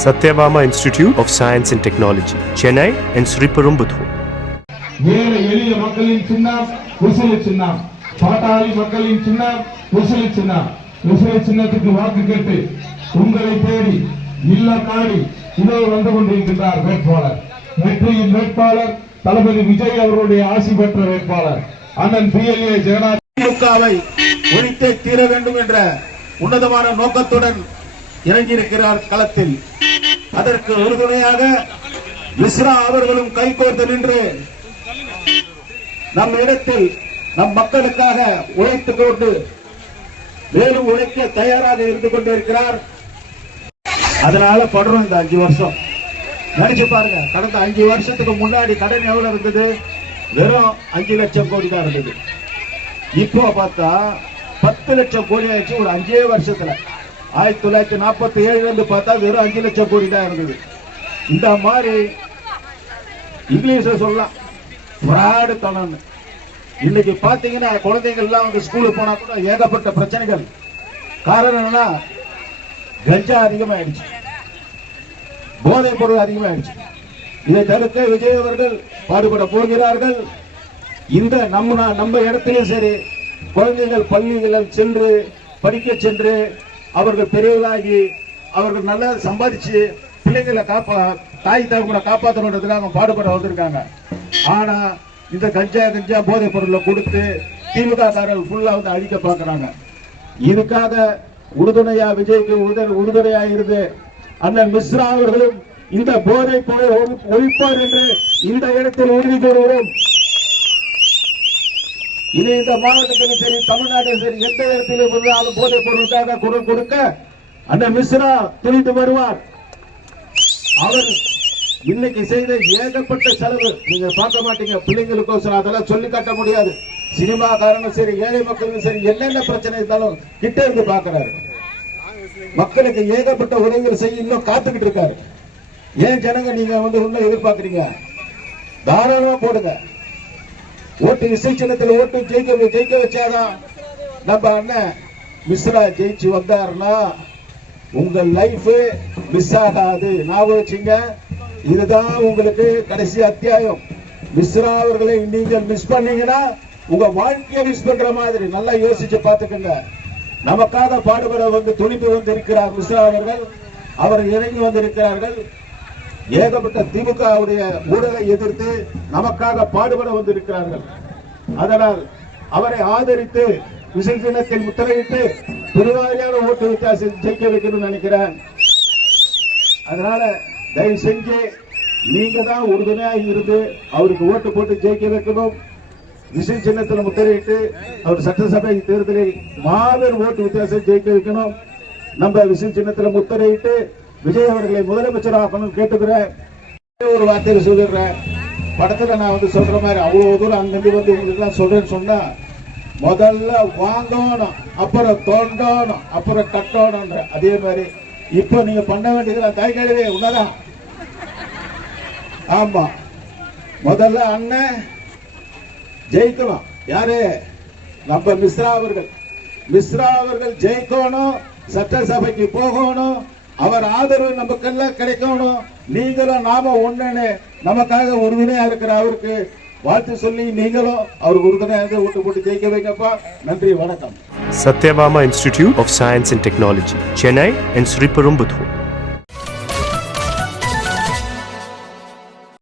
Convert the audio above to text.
Satyabama Institute of Science and Technology, Chennai and Sriperumbudur. ஏழை எளிய மக்களின் சின்னம் விசிலி சின்னம். பாட்டாளி மக்களின் சின்னம் விசிலி சின்னம். விசிலி சின்னத்துக்கு வாக்கு கேட்டு உங்களை தேடி இல்ல நாடி இதோ வந்து கொண்டிருக்கின்றார் வேட்பாளர். வெற்றியின் வேட்பாளர் தளபதி விஜய் அவர்களுடைய ஆசி பெற்ற வேட்பாளர் அண்ணன் PLA ஜெகநாத். திமுகவை ஒழித்தே தீர வேண்டும் என்ற உன்னதமான நோக்கத்துடன் இறங்கியிருக்கிறார் களத்தில். அதற்கு உறுதுணையாக மிஸ்ரா அவர்களும் கைகோர்த்து நின்று நம் இடத்தில் நம் மக்களுக்காக உழைத்துக் கொண்டு மேலும் உழைக்க தயாராக இருந்து கொண்டிருக்கிறார். அதனால படுறோம். இந்த 5 வருஷம் நினைச்சு பாருங்க. கடந்த 5 வருஷத்துக்கு முன்னாடி கடன் எவ்வளவு இருந்தது? வெறும் 5 லட்சம் கோடி தான் இருந்தது. இப்போ பார்த்தா 10 லட்சம் கோடி ஆயிடுச்சு ஒரு 5 வருஷத்துல. 1947 இருந்து பார்த்தா வெறும் 5 லட்சம் கோடி தான் இருந்தது. இந்த மாதிரி இங்கிலீஷ்ல சொல்லலாம் ஃப்ராடு தனம். இன்னைக்கு பாத்தீங்கன்னா குழந்தைகள் எல்லாம் வந்து ஸ்கூலுக்கு போனா கூட ஏகப்பட்ட பிரச்சனைகள். காரணம் என்னன்னா கஞ்சா அதிகமாயிடுச்சு, போதைப் பொருள் அதிகமாயிடுச்சு. இதை தடுக்க விஜய் அவர்கள் பாடுபட போகிறார்கள். இந்த நம்ம இடத்திலும் சரி குழந்தைகள் பள்ளிகளில் சென்று படிக்க சென்று அவர்கள் பெரியவர்களாகி அவர்கள் நல்லா சம்பாதிச்சு பிள்ளைகளை தாய் தகவலை காப்பாற்றணுன்றதுக்காக பாடுபட வந்திருக்காங்க. ஆனா இந்த கஞ்சா போதைப் பொருளை கொடுத்து திமுக காரர்கள் ஃபுல்லா வந்து அழிக்க பார்க்கிறாங்க. இதுக்காக உறுதுணையா விஜய்க்கு உறுதுணையா இருந்து அண்ணன் மிஸ்ரா அவர்களும் இந்த போதைப் பொருளை ஒழிப்பார் என்று இந்த இடத்தில் உறுதி கூறுகிறோம். இனி இந்த மாவட்டத்திலும் சரி தமிழ்நாட்டிலும் சரி எந்த இடத்திலும் இருந்தாலும் போதைப் பொருளுக்காக குரல் கொடுக்க அண்ணன் மிஸ்ரா துணிந்து வருவார். அவர் இன்னைக்கு செய்த ஏகப்பட்ட செலவு நீங்க பார்க்க மாட்டீங்க. பிள்ளைங்களுக்கோசரம் அதெல்லாம் சொல்லி காட்ட முடியாது. சினிமா காரணம் சரி ஏழை மக்களும் சரி என்னென்ன பிரச்சனை இருந்தாலும் கிட்ட இருந்து பாக்குறாரு. மக்களுக்கு ஏகப்பட்ட உதவிகள் செய்ய இன்னும் காத்துக்கிட்டு இருக்காரு. ஏன் ஜனங்க நீங்க வந்து உள்ள எதிர்பார்க்கறீங்க? தாராளமா போடுங்க. ஓட்டு இசை சின்னத்தில் ஓட்டு ஜெயிக்க வச்சாதான் நம்ம அண்ணன் மிஸ்ரா ஜெயிச்சு வந்தாருன்னா உங்க லைஃப் மிஸ் ஆகாது. ஞாபகம் வச்சுங்க. இதுதான் உங்களுக்கு கடைசி அத்தியாயம். மிஸ்ரா அவர்களை நீங்கள் மிஸ் பண்ணீங்கன்னா உங்க வாழ்க்கையை மிஸ் பண்ற மாதிரி நல்லா யோசிச்சு பார்த்துக்கங்க. நமக்காக பாடுபட வந்து துணிந்து வந்து இருக்கிறார் மிஸ்ரா அவர்கள். அவர் இறங்கி வந்திருக்கிறார்கள். ஏகப்பட்ட திமுகவுடைய ஊழலை எதிர்த்து நமக்காக பாடுபட வந்திருக்கிறார்கள். அதனால் அவரை ஆதரித்து விசில் சின்னத்தில் முத்திரையிட்டு பெருவாரியான ஓட்டு வித்தியாசம் ஜெயிக்க வைக்கணும்னு நினைக்கிறேன். அதனால தயவு செஞ்சு நீங்க தான் உறுதுணையாக இருந்து அவருக்கு ஓட்டு போட்டு ஜெயிக்க வைக்கணும். விசில் சின்னத்தில் முத்திரையிட்டு அவர் சட்டசபை தேர்தலில் மாபெரும் ஓட்டு வித்தியாசம் ஜெயிக்க வைக்கணும். நம்ம விசில் சின்னத்தில் முத்திரையிட்டு விஜய் அவர்களை முதலமைச்சராகணும் கேட்டுக்கிறேன். ஒரு வார்த்தையில சொல்லிடுறேன். படத்துல நான் வந்து சொல்ற மாதிரி அவ்வளவு தூரம் அங்கிருந்து வந்து உங்களுக்கு சொல்றேன்னு சொன்னா முதல்ல வாங்கணும், அப்புறம் தோண்டணும், அப்புறம் கட்டணும். அதே மாதிரி இப்ப நீங்க பண்ண வேண்டியது தாய் கேள்வி உண்மைதான். ஆமா, முதல்ல அண்ணன் ஜெயிக்கணும். யாரு? நம்ம மிஸ்ரா அவர்கள் ஜெயிக்கணும். சட்டசபைக்கு போகணும். அவர் ஆதரவு நமக்கெல்லாம் கிடைக்கணும். நீங்களும் நாம ஒண்ணு நமக்காக உறுதுணையா இருக்கிற அவருக்கு வாழ்த்து சொல்லி நீங்களும் அவருக்கு உறுதுணையாக ஓட்டு போட்டு ஜெயிக்க வைங்கப்பா. நன்றி, வணக்கம். Satyabama Institute of Science and Technology, Chennai and Sriperumbudur.